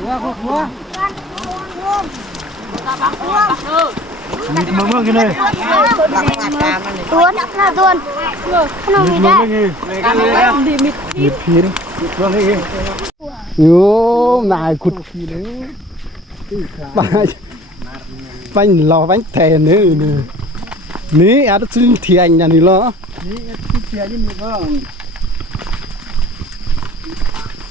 หัวหัวมีมือมือกันเลยตัวนักละตัวขนมมีได้มีพีนเรื่องนี้เ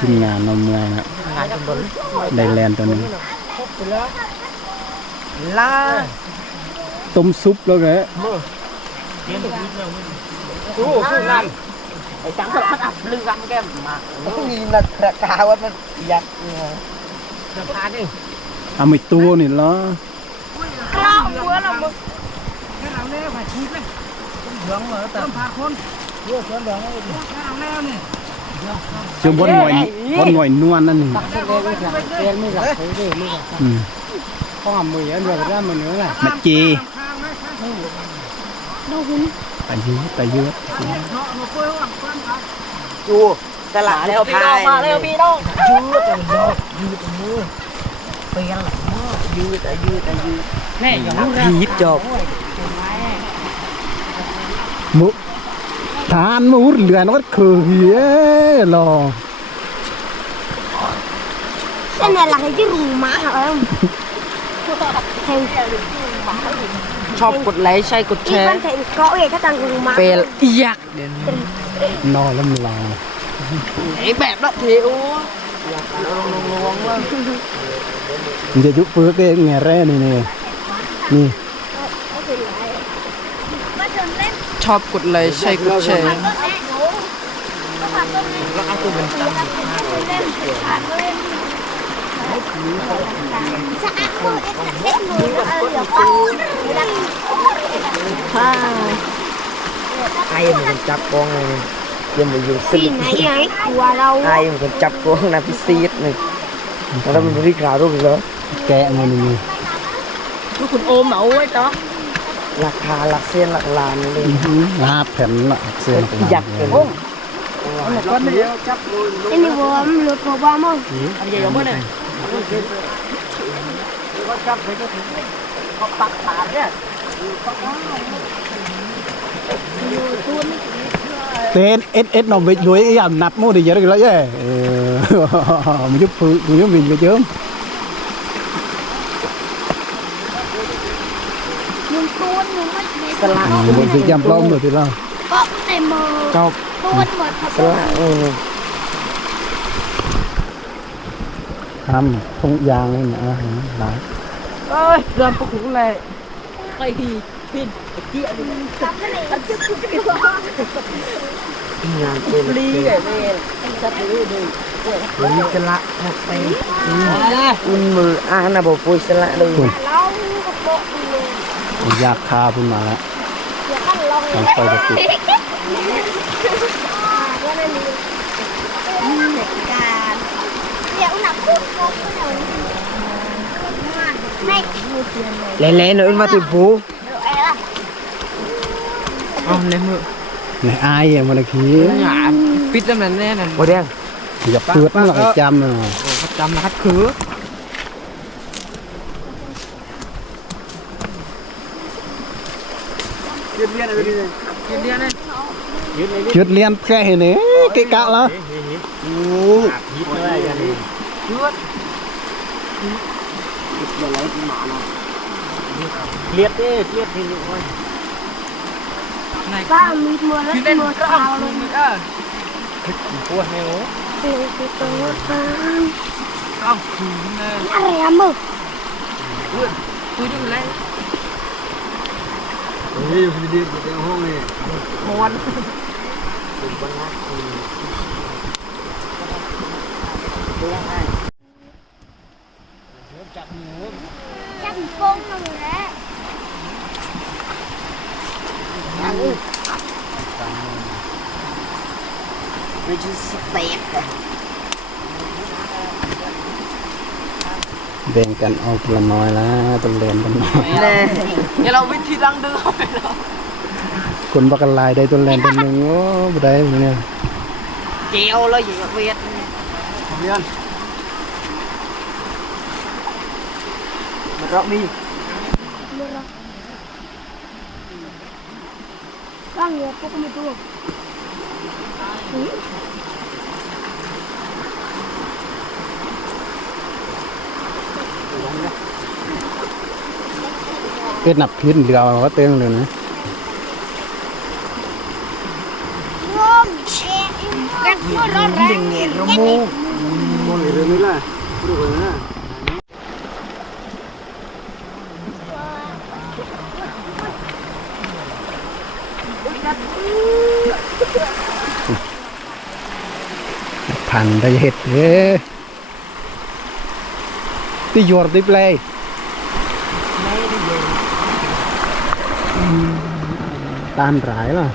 ย่างานี้เรอนี่ที่เสียนี่มีก็นายเบียร์นี่น่ะตัวกันลงผืนนี่นี่ตัวกลากกันลงขี้นี่นะยางเลยสุดนี้นายพรานกำลังดังไฟนี่เอามาติดเนี่ยขวานี่นะอืมทีมงานเราเมื่อยนะงานกันบนได้แลนด์ตัวนี้ลาต้มซุปแล้วแกดูดูงานไอ้จังสลัดอับลืองแก้มมานี่นักกระกาวัดมันยักษ์เนี่ยกระพานี่เอาไม่ตัวนี่ เหรอเชื่อบนหน่วยบนหน่วยนวลนั่นนี่อืมข้อมืออันเดียวกันมันเนื้อแหละมาจีไปยืดไปยืดดูสลัดแล้วพี่น้องมาแล้วพี่น้องยืดแต่ดอกยืดมือเปลี่ยนหลังยืดแต่ยืดแต่ยืดแม่อย่างนี้พีดจบมุ ทานมูดเหลือนวัดคือเฮียรอ cái này là cái rù má hả em thành ชอบกดไลค์ใช่กดแช đi ร์ văn thành có vậy các thằng rù má เป็นอียักษ์เด่นนอนแล้วมันลาไอ้แบบละผิวอยากลงลงลงว่ามันจะยุบเฟือกเองไงแร่นี่นี่นี่ ชอบกดไลค์ใช่กดแชร์ ai mà còn chắp con này giờ mình dùng Pin xin này ấy của đâu ai mà còn chắp con là phải xiết này nó là mình đi khảo rồi đó แกะมันนี่ลูกคุณโอมเอาไว้ต่อ lạc hà lạc sen lạc làn lên หน้าแผ่นละเสียงประมาณ giặt นี้ cái không Em đi vô em lượt vào ba môn อันใหญ่ยังไม่ได้เขาปักตาเนี่ยเต้นเอ็ดเอ็ดนอนไปด้วยยามนับมูดีเยอะเลยเย้เออมันยุบฟืมันยุบมินไปเยอะ Nhưng tuôn nhưng mất về สละมันจะจำปล้อมหน่อยทีละ Có cái mờ จอบ Tuôn một สละนี่นี่ทำทงยางเลยนะอาหารหลายเอ้ยเดินปุ๊บถึงเลยไอ้ทีพินเกี้ยดิงานเป็นปลีไอ้เมย์จัดเลยดูนี่สละหกไปอุ่นมืออ่านนะบอกปุยสละเลย Lâu có bộ gì ยากคาพุ่นมาแล้ว Dạ ăn lòng มันไฟจะติด Cho nên đi Cả Dạo nằm phút một cái đầu Này Một tiền này เละๆหน่อยมาถึงปู Rồi là เอาในมือในอายอะมันขี้หยาปิดแล้วมันแน่นั่นโบแดง อย่าเปิดมันหรอกไอ้จำนะจำนะครับคือ จุดเลียนแค่เห็นเนี่เกะกะแล้วเลียดเอ้เลียดทีนี้โอ้ย Ba mịt mưa rất ที่เล่น mưa ก็เอา cao ล luôn งเออปวดแห้งโอ้ Thì thì tôi ngất vàng เอาคืนเลย Nó rẻ mực คุยยังไง นี่อยู่ดีๆในห้องนี่มวนเป็นวันละจับโป้งมาแล้วมันจะสเต็ก แบ่งกันเอาตัวละน้อยละตัวเล่นตัวน้อยแน่เดี๋ยวเราวิธีดังดึงเอาไปแล้วคนบักลายได้ตัวเล่นตัวหนึงโอ้บ่ได้เนี่ยเจียวเลยอย่างเวียดเรียนมันรอบนี้ก็เงือกพวกมันตัว เอ็ดนับพิษเหลือเอาก็เต็มเลยนะงเอ๊ะกันหมดแล้วดึงเงียรมูมองเรื่องนี้แหละดูกันนะพันได้เห็ดเด้ที่ยอดที่เปลย ตามรายล่ะ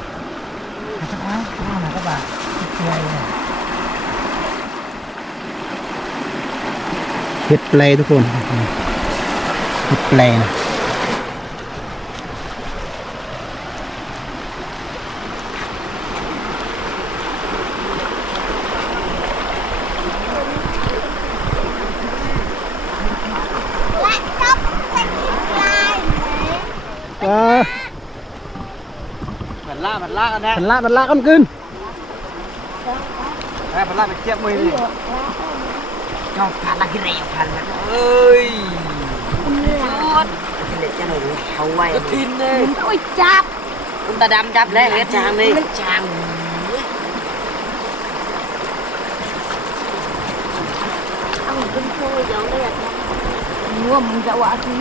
เห็ดเลยทุกคนเห็ดเลยนะจับตะกี้ลายไหน อ่า บัด ล่าบัดล่ากันนะมันละมันละกันขึ้นแม่บัดล่าไปเทียบมือนี่ชอบพันละกิเลสพันละเอ้ยกิเลสจะหนูเอาไว้ก็ทินเลยโอ้ยจับคุณตาดำจับแล้วเฮ็ดจางนี่จางเอาเป็นโซ่เดี๋ยวเลยงวมันจะว่าที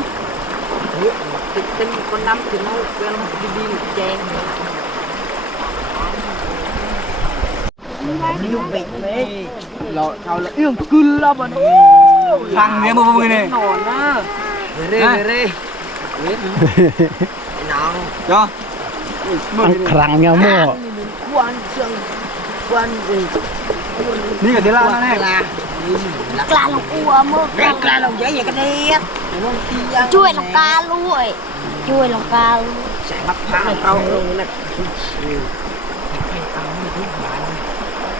ติดเต็มคนน้ำถึงเอาเกลือดีดีแจงอยู่เบ็ดเลยเราเราเลยเอื้องกึลแล้วบ่นี่ทางเนี้ยมือมือนี่นอ นนะเร่เร่น้องจ้ามืออังครังเงาโม่วันเชียงวันเด็กนี่กับเดล่าแน่ลากลาลงอัวมือเด็กกลาลงเยอะอย่างกันเนี่ยน้องตียังช่วยลงกาลุยช่วยลงกาลุยใส่มะพร้าวเอาเองน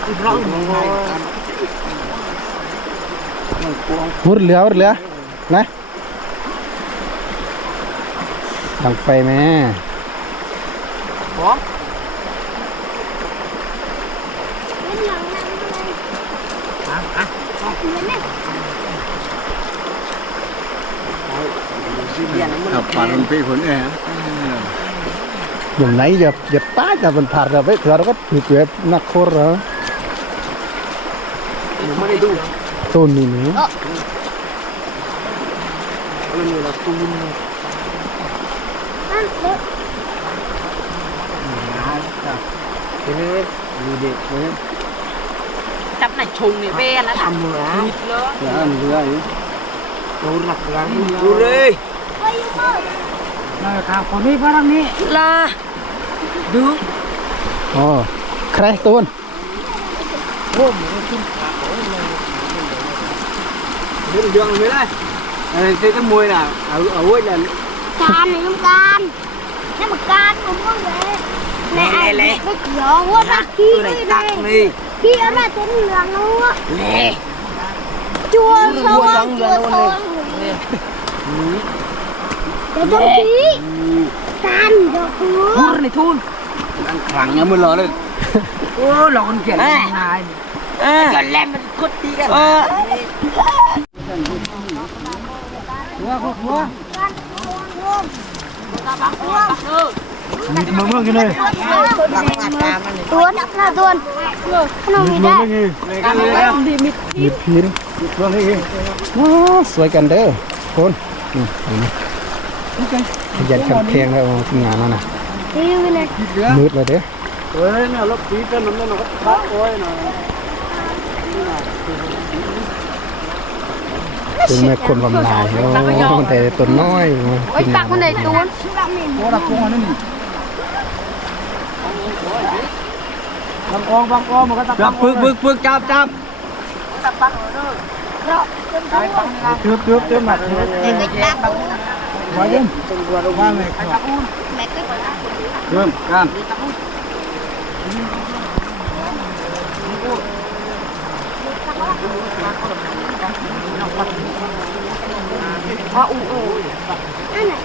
ะร้องมองหุดเหลือหุดเหลือนะดังไฟแม่เล่นหลังนั่งเลยอะอะเล่นไหมขับผ่านปีผลเองอย่างไหนอย่าอย่าป้าจะเป็นผ่านเราไปเถอะเราก็ถือเก็บนักโคตรเหรอ ไม่ได้ดูต้นนี้นี่เรามีเราตูนนั่นเล็กมีเด็กเลยจับไหนชงนี่เบ้นะทำเหมือนนิดเลยอย่ามีอะไรดูหลักหลังดูเลยไปอยู่มือข้าวคนนี้พลังนี้ลาดูอ๋อใครต้น เรื่องเรื่องไม่ได้เออ cái cái mùi là ở ở quê là การน้ำการน้ำการผมว่าเลยในไอ้ไม่เกี่ยวว่าตะกี้ตัวไหนเลยตักนี่พี่อะไร เป็นเหลืองนู้นเล่จัวสว่างจัวทองเดี๋ยวจะพีการเดี๋ยวคือพูดในทุน ăn khẳng nha mưa lỡ lên โอ้หลอนเขียนนายก็แล่มันกดตีกัน mưa mưa cái này หลังมาตามันตัวนักหน้าตัวขนมมีได้ này cái này đó มีพีน vâng cái gì ว้าวสวยกันเด้อคนนี่เห็นไหมขยันขันแข็งแล้วทำงานแล้วนะดีเลยมืดเลยเด้อ ơi nó lấp tí cái nó nó bắt bắt ôi ถึงแม่คนบำนาญโอ้แต่ตัวน้อยไอ้ปากคนไหนตูนบางกองบางกองมันก็ตะจับปึกปึกปึกจับจับทึบทึบทึบมาเด็กก็จับไว้ยังว่าไงแม่ก็เริ่มกัน นั่นแหละ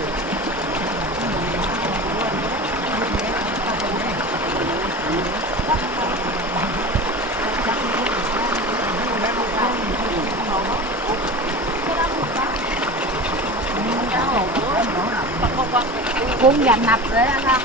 คุ้งยันหนับเลยนะ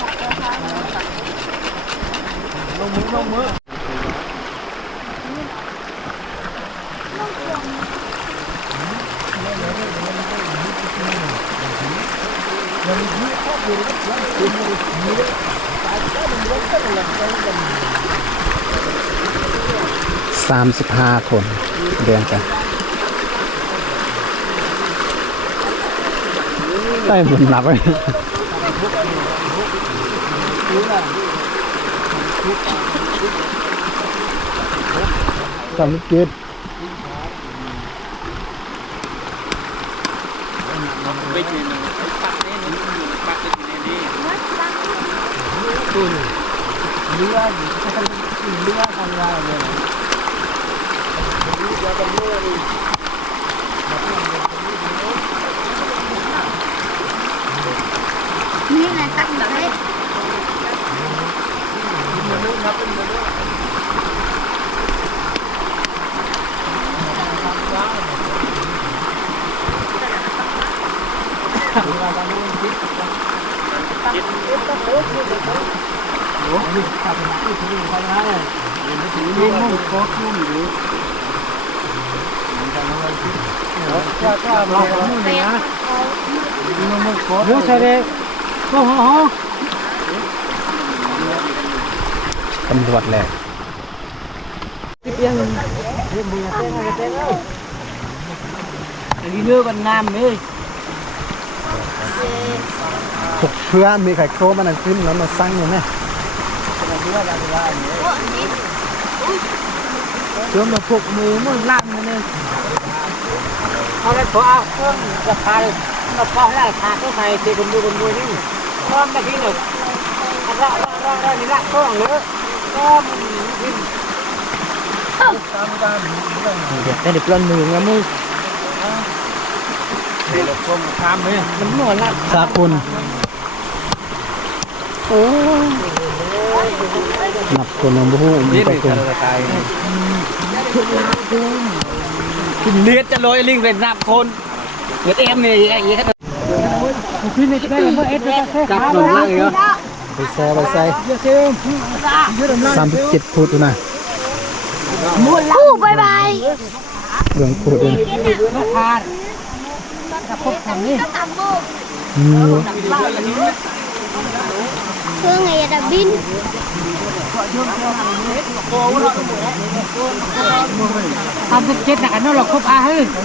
สามสิบห้าคนเรียนกันได้หมุนหลับเลยจำกิดไปทีนึ งปักนี่นี่ปักนี่นี่นี่ไงตั้งแบบนี้เฮ้ย ใช่เลยก็ฮอ ตำรวจแหละ đi đưa con nam đi ถูกเพื่อนมีไข่โครมันขึ้นแล้วมาสร้างอยู่ไหม sớm mà phục mười mươi lăm nữa nên họ lại có không là phá được nó phá là phá cái này thì còn mua còn mua đi con mà khi nào ra ra ra ra đi lại có nữa con mình đây được lần mười lắm ơi ทำเลย มันหน่วยละสาคุณโอ้นับคนน้องบูมีนี่ไปเป็นคนกระต่ายกินเลียดจะลอยลิงเป็นนับคนเลยดเอ็มนี่อย่างนี้ครับพี่นี่ได้เมื่อเอ็ดได้จับหนุนเลยเหรอไปแซ่ไปใส่สามสิบเจ็ดฟุตนะคู่บายบายเรื่องฟุตเองพาจะพบทานี้ก็ตามโบอืมเพื่อไงจะบินทำสิบเจ็ดนะกันนั่นหรอกครบอาเฮ้นิวสะอุ่นนัดอ่านได้ไหนครบบ่ปีปีดำเมอร์ไม่ครบเป็นอะไรนี่เป็นมันกินมันเป็นตัวการลุงทีฝนลงแล้วก็ล้นคนน้ำอย่างมือไอ้ควบเทคแล้วเด้หมดเพย์เปอร์แล้วแหละสั้นนับได้ครบแหน่ก็ต้องมวยสั่ง ไผ่แล้วเดินวิ่งปัดหน่อยนี่น้ำ là đồ mưa là một liên rồi พูดถึงไปไหนวันนี้ไม่เพิ่งหุ่นรู้นู่เอ้ยเอ้ยหน่อมุกกิน mình ăn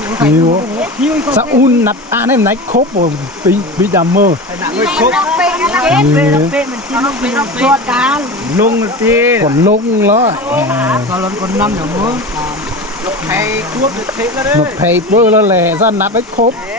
bố là bố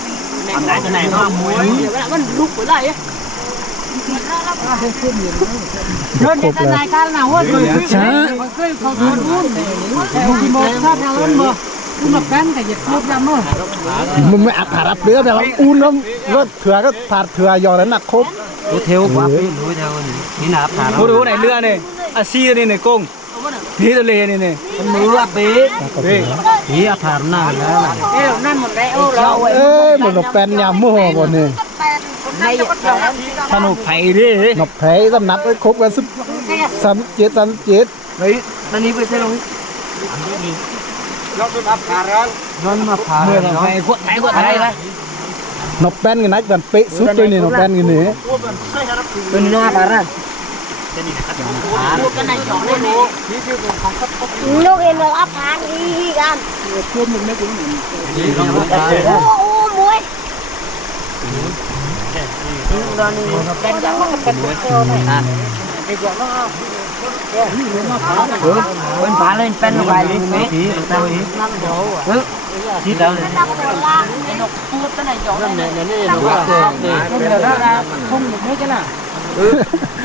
อันไหนจะไหนเนาะมวยมันลุกไปได้เดินจะไหนกันนะว่าเคยช้าเคยเขาดูนู่นแต่ที่มองชอบทางนั้นมือคุณมาแป้นแต่หยิบลูกยามือมันไม่อัดผารับเรือแบบว่าอุ่นแล้วก็เถื่อก็ผาดเถื่อยอนั้นหนักครบรู้เทวกว่าพี่รู้เทวนี่นี่นะผ่านรู้ดูไหนเรือนี่อาซีนี่ในกุ้ง นี่ตัวเลนี่นี่มันมืออะปีนี่นี่อาถรรพ์หน้าแล้วล่ะเอ้านั่นหมดได้โอ้เราเอ้ยมันนกแป้นยามมั่วบ่นี่ในหยดเราสนุกไผ่ดินกแพ้สำนับไว้ครบกันสิบสามเจ็ดสามเจ็ดเฮ้ยตอนนี้ไปเท่าไหร่เราต้องอัพขาร้อนนอนมาผ่าเมื่อไงขวดไหนขวดไหนเลยนกแป้นกันนักกันเป๊ะสุดเลยนี่นกแป้นกันนี่ตัวนี้น่าปาระ ลูกเอ็นเราอัพพานอีกันนี่ต้องมาผ่าโอ้โหมวยตอนนี้เป็นจังมันเป็นเท่าไหร่อะเป็นปลาเลยเป็นลงไปเลยนี่ผีตาผีเฮ้ยที่ดาวเลยตั้งหัวละนั่นเนี่ยนี่หนูว่าเป็นเท่าไหร่คงไม่กันน่ะแย่เอาบุกีเนาะอยากคบกันแล้วมันราคาเนี่ยคุณละปลาเลยเป็นลงกี่เมตรรู้เนี่ยคุณละซีนี่นี่เป็นนั่งนี่กันกัน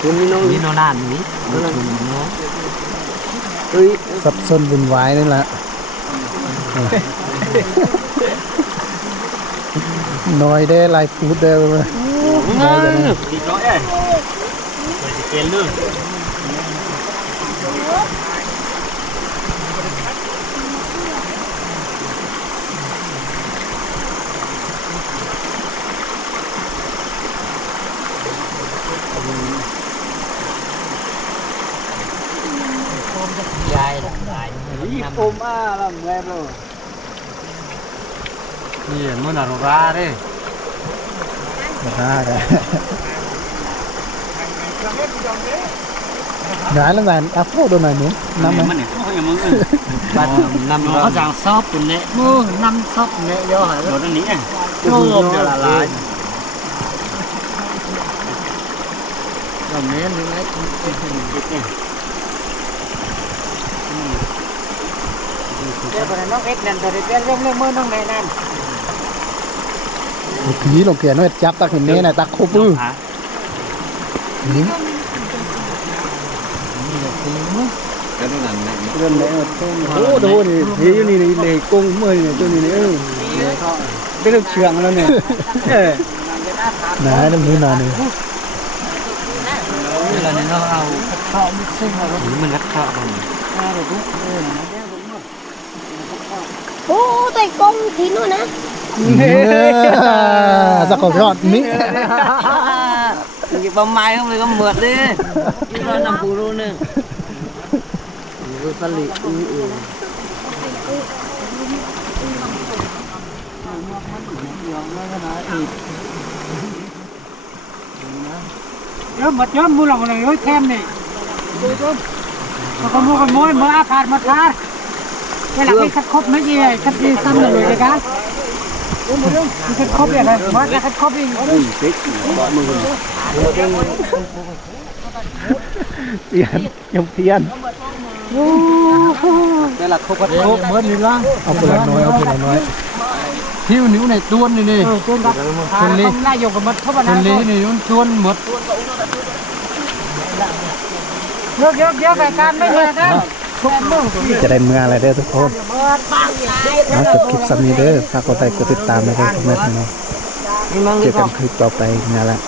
คุณนี่น้องนี่นอนนานนี้นี่น้องเฮ้ยสับสนวุ่นวายนี่แหละน้อยได้ลายฟูดได้ไหมดีจ้อยเอ้ยเกินเลย ยี่ปมอะลำแรกเลยนี่มันอะไรราเด้ได้ได้ได้แล้วแมนอัพโฟดหน่อยนู้นน้ำไหมมันเนี่ เขาอย่างมึงบ้านนำเขาสั่งซอบปุ่นเนี่ยมือนำซอบเนี่ยเยอะหายรถอันนี้เองโอ้โหเดี๋ยวละลายเราเนี้ยนี่ไงเนี่ยเดี๋ยวคนน้องเอ็กนั่นตัวนี้เป็นเรื่องเรื่องมือน้องแม่นั่นผีลงเกียนไว้จับตักเห็นเนี้ยนะตักครบปื้อนี่เรื่องไหนโอ้โหนี่ผีอยู่นี่นี่เลยกุ้งมือนี่ตัวนี้นี่เออเป็นลูกเชืองแล้วเนี่ยเออนะน้ำมือหนานี่เวลานี้เราเอาข้าวมิกซิ่งแล้วมันรักข้าวมัน โอ้ตัวกงทีนู้นนะสักขอยอดนี้อยู่ประมาณ không được có mượt đi chứ nó nằm phù luôn nè rồi ta lì ừ ừ เดี๋ยวหมดย้อมมือเราเลยร้อยแคมนี่มาขโมยขโมยมาอาพาดมาทาดแค่หลังไม่คัดครบไม่ยี่คัดดีซ้ำเลยเลยกันคัดครบอย่างไรมาคัดครบอีกเปลี่ยนยังเปลี่ยนแต่ละครบครบเหมือนนี่ละเอาไปละน้อยเอาไปละน้อยทิวนิ้วในต้วนนี่นี่จนแบบคนนี้นายกกับมัดเข้ามาคนแล้วนี้นี่มันชวนหมดเยอะเยอะเยอะแบบการไม่เหมือนกัน จะได้เมื่ออะไรเด้อทุกคนนะจบคลิปซ้ำนี้เด้อฝากกดไลค์กดติดตามนะครับคอมเมนต์หน่อย nhưng mà เจอกันคลิปต่อไปนี่แหละ